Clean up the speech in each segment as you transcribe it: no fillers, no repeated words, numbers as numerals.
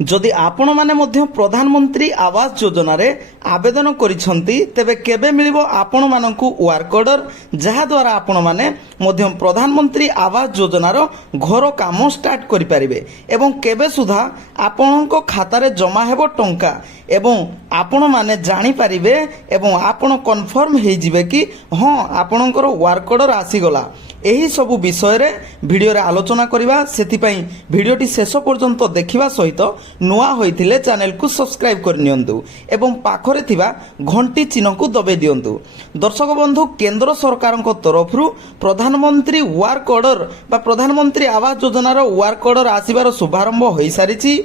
जदि आपण माने मध्य प्रधानमंत्री आवास योजना रे आवेदन करिसंती तेबे केबे मिलिबो आपण मानकु वर्क ऑर्डर जहा द्वारा आपण माने मध्य प्रधानमंत्री आवास योजना रो घर काम स्टार्ट करि परिबे एवं केबे सुधा आपणको खाता रे जमा हेबो टंका एवं आपण माने जानि परिबे एवं आपण कन्फर्म हे जिवे कि हां आपणकर वर्क ऑर्डर आसी गला। एही सबु विषय रे वीडियो रे आलोचना करिवा सेति वीडियोटी शेष पर्यंत देखिबा सहित नुआ होइथिले चैनल को सब्सक्राइब कर नियंतु एवं पाखरे थिबा घंटी चिन्ह को दबे दियंतु। दर्शक बंधु केंद्र सरकार तरफरु प्रधानमंत्री वर्क ऑर्डर बा प्रधानमंत्री आवास योजना रो वर्क ऑर्डर आसीबार शुभारंभ होई सारिछि।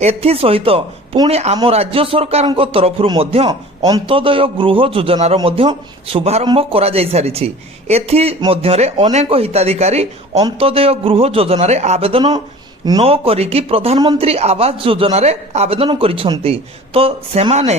एथि सहित पुणी आम राज्य सरकार तरफरु मध्य अंत्योदय गृह योजनार मध्य शुभारंभ करा जाय सारिछि। एथि मध्यरे अनेक हिताधिकारी अंत्योदय गृह योजना रे आवेदन न करिकी प्रधानमंत्री आवास योजना रे आवेदन करिसंती। तो सेमाने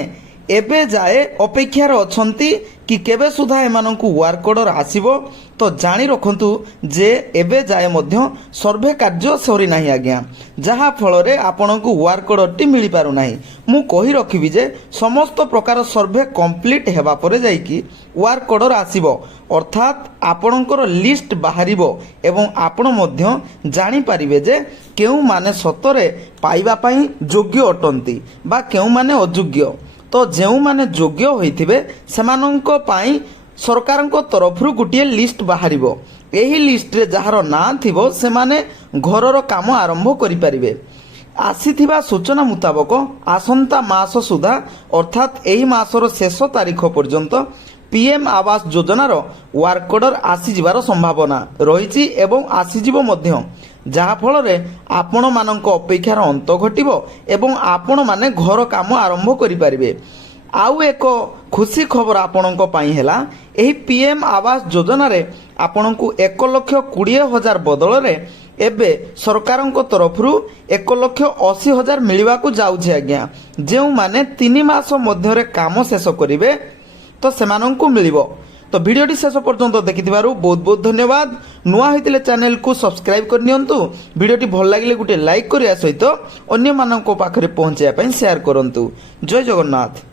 एबे जाए अपेक्षार अछंती कि केबे सुधा एमानंकु वर्क ऑर्डर आसीबो। तो जानी रखंतु जे एबे जाए मध्य सर्वे कार्य सरी नाही आज्ञा, जहा फल रे आपनकु वर्क ऑर्डर टी मिली पारु नाही। मु कहि रखिबि जे समस्त प्रकार सर्वे कंप्लीट हेबा परे जाईकी वर्क ऑर्डर आसीबो, अर्थात आपनकर लिस्ट बाहरिबो एवं आपण मध्य जानि परिबे जे केउ माने सतरे पाइबा पई योग्य अटंती बा केउ माने अयोग्य। तो जेउ माने योग्य होइथिबे सेमानंको पाई सरकारंको तरफरु गुटिए लिस्ट बाहरिबो। एही लिस्ट रे जहार ना थिबो सेमाने घरर काम आरंभ करि परिबे। आसीथिबा सूचना मुताबक आसंता मास सुधा अर्थात एही मासर शेष तारीख पर्यंत पीएम आवास योजनार वर्क ऑर्डर आसी जिबार संभावना रहिछि एवं आसी जिवो मध्य, जहा फल रे आपण मानक अपेक्षार अंत घटिबो एवं आपण माने घर काम आरंभ करि परिबे। आउ एक खुशी खबर आपणको पाई हेला, एही पीएम आवास योजना रे आपणको 1,20,000 बदल रे एबे सरकारंको तरफरु 1,80,000 मिलिबा को जाउछि आज्ञा। जेउ माने 3 मास मध्य रे काम शेष करिवे तो सेमानंकु मिलिबो। तो वीडियोटी शेष पर्यंत देखिथिबारु बहुत बहुत धन्यवाद। नुआ होइतिले चैनल को सब्सक्राइब कर नियंतु। वीडियोटी भल लागिले गुटे लाइक करिया सहित अन्य माननको पाखरे पहुंचाया पई शेयर करंतु। जय जगन्नाथ।